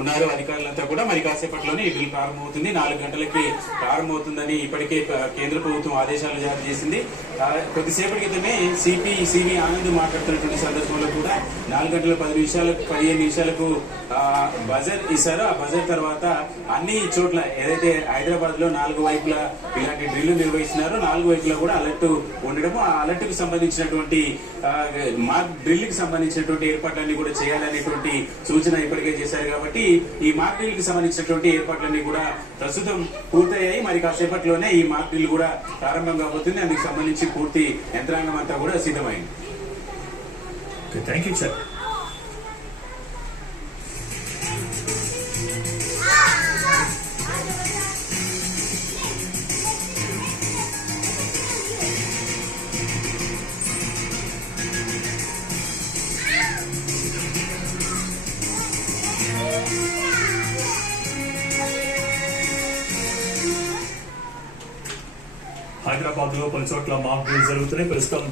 ఉన్నారు అధికారులంతా కూడా. మరి కాసేపట్లోనే ఈ డ్రిల్ ప్రారంభమవుతుంది. 4 గంటలకి ప్రారంభమవుతుందని ఇప్పటికే కేంద్ర ప్రభుత్వం ఆదేశాలు జారీ చేసింది. కొద్దిసేపటి క్రితమే సివి ఆనంద్ మాట్లాడుతున్నటువంటి సందర్భంలో కూడా 4 గంటల 15 నిమిషాలకు బజర్ ఇస్తారు. ఆ బజర్ తర్వాత అన్ని చోట్ల ఏదైతే హైదరాబాద్ లో 4 వైపులా ఇలాంటి డ్రిల్ నిర్వహిస్తున్నారో 4 వైపులా కూడా అలర్ట్ ఉండడము, ఆ అలర్ట్ కు సంబంధించినటువంటి మాక్ డ్రిల్ కి సంబంధించినటువంటి ఏర్పాట్లన్నీ కూడా చేయాలనేటువంటి సూచన ఇప్పటికే చేశారు. కాబట్టి ఈ మాక్ డ్రిల్ కి సంబంధించినటువంటి ఏర్పాట్లన్నీ కూడా ప్రస్తుతం పూర్తయ్యాయి. మరి కాసేపట్లోనే ఈ మాక్ డ్రిల్ కూడా ప్రారంభం కాబోతుంది. అందుకు సంబంధించి పూర్తి యంత్రాంగం అంతా కూడా సిద్ధమైంది. Thank you sir. హైదరాబాద్ లో పలు చోట్ల మాక్ డ్రిల్ జరుగుతున్నాయి. ప్రస్తుతం